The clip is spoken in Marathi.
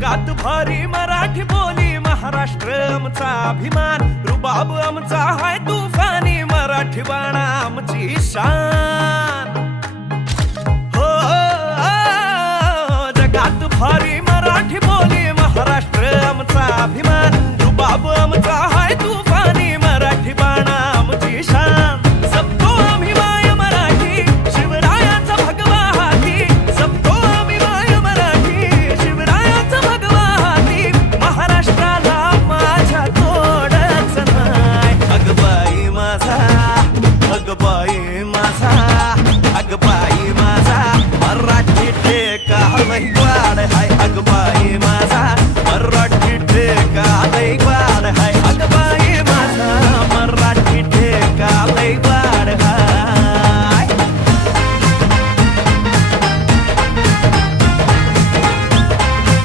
जगात भारी मराठी बोली, महाराष्ट्र आमचा अभिमान, रुबाब आमचा हाय तुफानी, मराठी बाणा आमची शान.